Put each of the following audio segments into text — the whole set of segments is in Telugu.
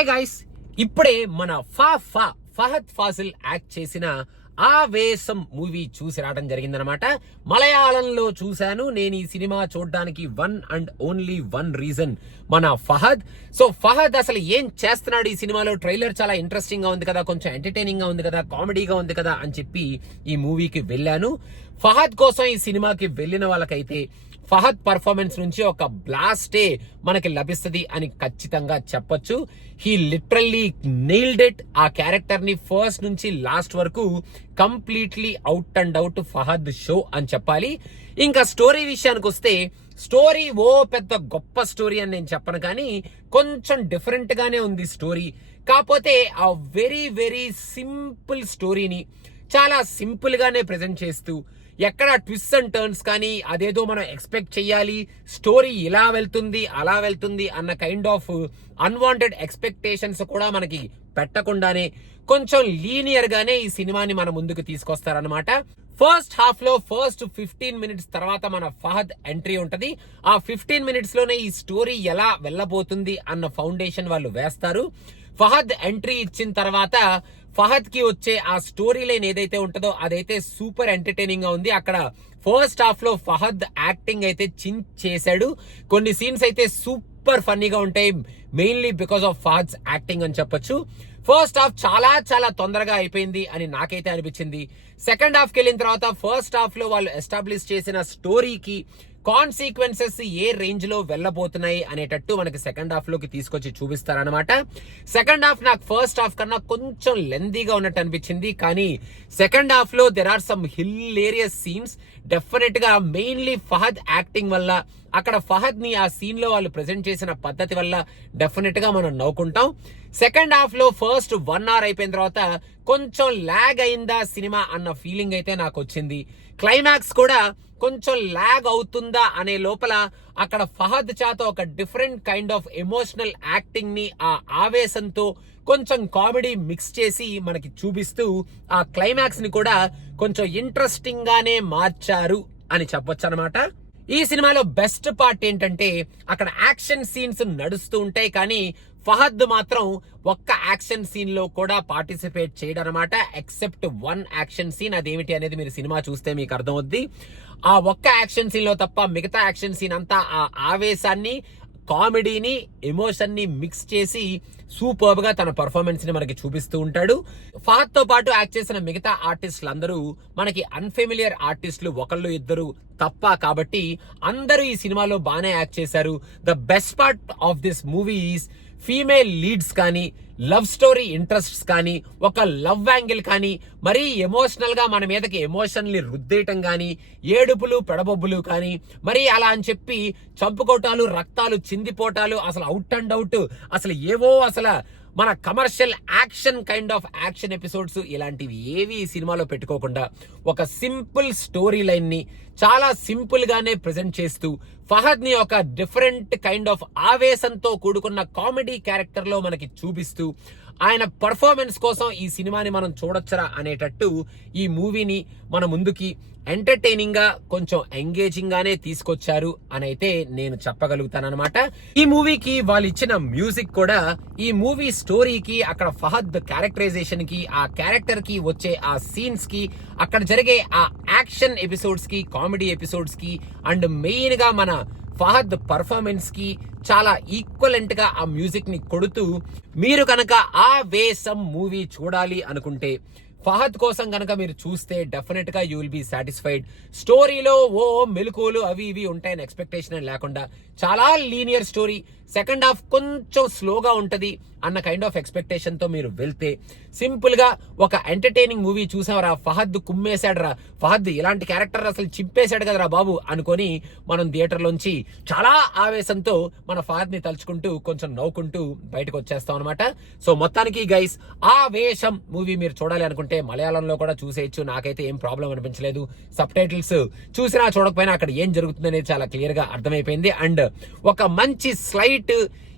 హాయ్ గాయ్స్, ఇప్పుడే మన ఫహద్ ఫాసిల్ యాక్ట్ చేసిన ఆవేశం మూవీ చూసి రావడం జరిగిందనమాట. మలయాళంలో చూశాను. నేను ఈ సినిమా చూడడానికి one and only one reason మన ఫహద్. సో ఫహద్ అసలు ఏం చేస్తున్నాడు ఈ సినిమాలో, ట్రైలర్ చాలా ఇంట్రెస్టింగ్ గా ఉంది కదా, కొంచెం ఎంటర్టైనింగ్ గా ఉంది కదా, కామెడీగా ఉంది కదా అని చెప్పి ఈ మూవీకి వెళ్ళాను. ఫహద్ కోసం ఈ సినిమాకి వెళ్ళిన వాళ్ళకైతే ఫహద్ పర్ఫార్మెన్స్ నుంచి ఒక బ్లాస్టే మనకి లభిస్తుంది అని ఖచ్చితంగా చెప్పొచ్చు. He literally nailed it. ఆ క్యారెక్టర్ ని ఫస్ట్ నుంచి లాస్ట్ వరకు completely out and out Fahadh show అని చెప్పాలి. ఇంకా స్టోరీ విషయానికి వస్తే, స్టోరీ పెద్ద గొప్ప స్టోరీ అని నేను చెప్పను, కానీ కొంచెం డిఫరెంట్ గానే ఉంది స్టోరీ. కాకపోతే ఆ వెరీ వెరీ సింపుల్ స్టోరీని చాలా సింపుల్ గానే ప్రెజెంట్ చేస్తూ, ఎక్కడ ట్విస్ట్ అండ్ టర్న్స్ కానీ అదేదో మనం ఎక్స్పెక్ట్ చెయ్యాలి, స్టోరీ ఇలా వెళ్తుంది అలా వెళ్తుంది అన్న కైండ్ ఆఫ్ అన్వాంటెడ్ ఎక్స్పెక్టేషన్స్ కూడా మనకి పెట్టకుండానే కొంచెం లీనియర్ గానే ఈ సినిమాని మన ముందుకు తీసుకొస్తారనమాట. ఫస్ట్ హాఫ్ లో ఫస్ట్ 15 మినిట్స్ తర్వాత మన ఫహద్ ఎంట్రీ ఉంటది. ఆ 15 మినిట్స్ లోనే ఈ స్టోరీ ఎలా వెళ్ళబోతుంది అన్న ఫౌండేషన్ వాళ్ళు వేస్తారు. ఫహద్ ఎంట్రీ ఇచ్చిన తర్వాత ఫహద్ కి వచ్చే ఆ స్టోరీ లైన్ ఏదైతే ఉంటుందో అదైతే సూపర్ ఎంటర్టైనింగ్ గా ఉంది. అక్కడ ఫస్ట్ హాఫ్ లో ఫహద్ యాక్టింగ్ అయితే చేశాడు. కొన్ని సీన్స్ అయితే సూపర్ ఫన్నీగా ఉంటాయి, మెయిన్లీ బికాస్ ఆఫ్ ఫహద్స్ యాక్టింగ్ అని చెప్పొచ్చు. ఫస్ట్ హాఫ్ చాలా చాలా తొందరగా అయిపోయింది అని నాకైతే అనిపించింది. సెకండ్ హాఫ్ కి వెళ్ళిన తర్వాత ఫస్ట్ హాఫ్ లో వాళ్ళు ఎస్టాబ్లిష్ చేసిన స్టోరీకి కాన్సిక్వెన్సెస్ ఏ రేంజ్ లో వెళ్ళబోతున్నాయి అనేటట్టు మనకి సెకండ్ హాఫ్ లోకి తీసుకొచ్చి చూపిస్తారనమాట. సెకండ్ హాఫ్ నాకు ఫస్ట్ హాఫ్ కన్నా కొంచెం లెందీగా ఉన్నట్టు అనిపించింది, కానీ సెకండ్ హాఫ్ లో there are some hilarious scenes. Definite గా మెయిన్లీ ఫహద్ యాక్టింగ్ వల్ల, అక్కడ ఫహద్ ని ఆ సీన్ లో వాళ్ళు ప్రెజెంట్ చేసిన పద్ధతి వల్ల డెఫినెట్ గా మనం నవ్వుకుంటాం. సెకండ్ హాఫ్ లో ఫస్ట్ 1 hour అయిపోయిన తర్వాత కొంచెం లాగ్ అయిందా సినిమా అన్న ఫీలింగ్ అయితే నాకు వచ్చింది. క్లైమాక్స్ కూడా కొంచెం లాగ్ అవుతుందా అనే లోపల అక్కడ ఫహద్ చేత ఒక different kind of emotional acting ని ఆ ఆవేశంతో కొంచెం కామెడీ మిక్స్ చేసి మనకి చూపిస్తూ ఆ క్లైమాక్స్ ని కూడా కొంచెం ఇంట్రెస్టింగ్ గానే మార్చారు అని చెప్పొచ్చు అనమాట. ఈ సినిమాలో బెస్ట్ పార్ట్ ఏంటంటే, అక్కడ యాక్షన్ సీన్స్ నడుస్తూ ఉంటాయి, కానీ ఫహద్ మాత్రం ఒక్క యాక్షన్ సీన్ లో కూడా పార్టిసిపేట్ చేయడం అనమాట, ఎక్సెప్ట్ వన్ యాక్షన్ సీన్. అదేమిటి అనేది మీరు సినిమా చూస్తే మీకు అర్థమవుద్ది. ఆ ఒక్క యాక్షన్ సీన్ లో తప్ప మిగతా యాక్షన్ సీన్ అంతా ఆ ఆవేశాన్ని, కామెడీని, ఎమోషన్ ని మిక్స్ చేసి సూపర్ గా తన పర్ఫార్మెన్స్ ని మనకి చూపిస్తూ ఉంటాడు. ఫహద్ తో పాటు యాక్ట్ చేసిన మిగతా ఆర్టిస్టులు అందరూ మనకి అన్ఫెమిలియర్ ఆర్టిస్టులు, ఒకళ్ళు ఇద్దరు తప్ప. కాబట్టి అందరూ ఈ సినిమాలో బాగానే యాక్ట్ చేశారు. The best part of this movie is female leads కానీ, లవ్ స్టోరీ ఇంట్రెస్ట్స్ కానీ, ఒక లవ్ యాంగిల్ కానీ, మరీ ఎమోషనల్ గా మన మీదకి ఎమోషనల్ని రుద్దేయటం కానీ, ఏడుపులు పెడబొబ్బులు కానీ, మరి అలా అని చెప్పి చంపుకోటాలు, రక్తాలు చిందిపోటాలు, అసలు అవుట్ అండ్ అవుట్ అసలు ఏవో అసలు మన commercial action kind of action episodes ఇలాంటివి ఏవి ఈ సినిమాలో పెట్టుకోకుండా ఒక సింపుల్ స్టోరీ లైన్ ని చాలా సింపుల్ గానే ప్రెజెంట్ చేస్తూ ఫహద్ ని ఒక డిఫరెంట్ కైండ్ ఆఫ్ ఆవేశంతో కూడుకున్న కామెడీ క్యారెక్టర్ లో మనకి చూపిస్తూ ఆయన పర్ఫార్మెన్స్ కోసం ఈ సినిమాని మనం చూడొచ్చరా అనేటట్టు ఈ మూవీని మన ముందుకి ఎంటర్టైనింగ్ గా, కొంచెం ఎంగేజింగ్ గానే తీసుకొచ్చారు అని అయితే నేను చెప్పగలుగుతానన్నమాట. ఈ మూవీకి వాళ్ళు ఇచ్చిన మ్యూజిక్ కూడా ఈ మూవీ స్టోరీకి, అక్కడ ఫహద్ క్యారెక్టరైజేషన్ కి, ఆ క్యారెక్టర్ కి వచ్చే ఆ సీన్స్ కి, అక్కడ జరిగే ఆ యాక్షన్ ఎపిసోడ్స్ కి, కామెడీ ఎపిసోడ్స్ కి, అండ్ మెయిన్ గా మన ఫహద్ పర్ఫార్మెన్స్ కి చాలా ఈక్వలెంట్ గా ఆ మ్యూజిక్ ని కొడుతూ, మీరు కనుక ఆవేశం మూవీ చూడాలి అనుకుంటే ఫహద్ కోసం కనుక మీరు చూస్తే డెఫినెట్ గా యూ విల్ బి సాటిస్ఫైడ్. స్టోరీలో మెలకువలు అవి ఇవి ఉంటాయని ఎక్స్పెక్టేషన్ లేకుండా చాలా లీనియర్ స్టోరీ. సెకండ్ హాఫ్ కొంచెం స్లోగా ఉంటది అన్న కైండ్ ఆఫ్ ఎక్స్పెక్టేషన్ తో మీరు వెళ్తే సింపుల్ గా ఒక ఎంటర్టైనింగ్ మూవీ చూసావరా, ఫహద్ కుమ్మేశాడు రా, ఫహద్ ఇలాంటి క్యారెక్టర్ అసలు చింపేశాడు కదరా బాబు అనుకొని మనం థియేటర్ లోంచి చాలా ఆవేశంతో మన ఫహద్ ని తలుచుకుంటూ కొంచెం నవ్వుకుంటూ బయటకు వచ్చేస్తాం అనమాట. సో మొత్తానికి గైస్, ఆవేశం మూవీ మీరు చూడాలి అనుకుంటే మలయాళంలో కూడా చూసేయచ్చు. నాకైతే ఏం ప్రాబ్లం అనిపించలేదు. సబ్ టైటిల్స్ చూసినా చూడకపోయినా అక్కడ ఏం జరుగుతుంది అనేది చాలా క్లియర్ గా అర్థమైపోయింది. అండ్ ఒక మంచి స్లైట్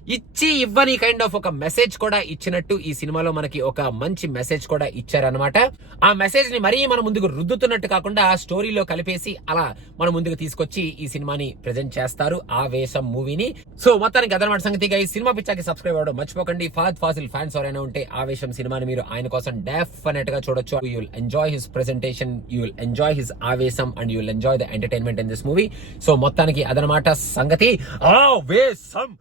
ఇచ్చి ఇవ్వని కైండ్ ఆఫ్ ఒక మెసేజ్ కూడా ఇచ్చినట్టు ఈ సినిమాలో మనకి ఒక మంచి మెసేజ్ కూడా ఇచ్చారనమాట. ఆ మెసేజ్ ని మరీ మన ముందుకు రుద్దుతున్నట్టు కాకుండా స్టోరీలో కలిపేసి అలా మన ముందుకు తీసుకొచ్చి ఈ సినిమాని ప్రెజెంట్ చేస్తారు ఆవేశం మూవీని. సో మొత్తానికి అదనమాట సంగతి. ఈ సినిమా పిచ్చాకి సబ్స్క్రైబ్ అవ్వడం మర్చిపోకండి. ఫహద్ ఫాసిల్ ఫ్యాన్స్ ఎవరైనా ఉంటే ఆవేశం సినిమాని మీరు ఆయన కోసం డెఫినెట్ గా చూడొచ్చు. You will enjoy his presentation, you will enjoy his ఆవేశం and you will enjoy the entertainment in this movie. So మొత్తానికి అదనమాట సంగతి. ఆవేశం.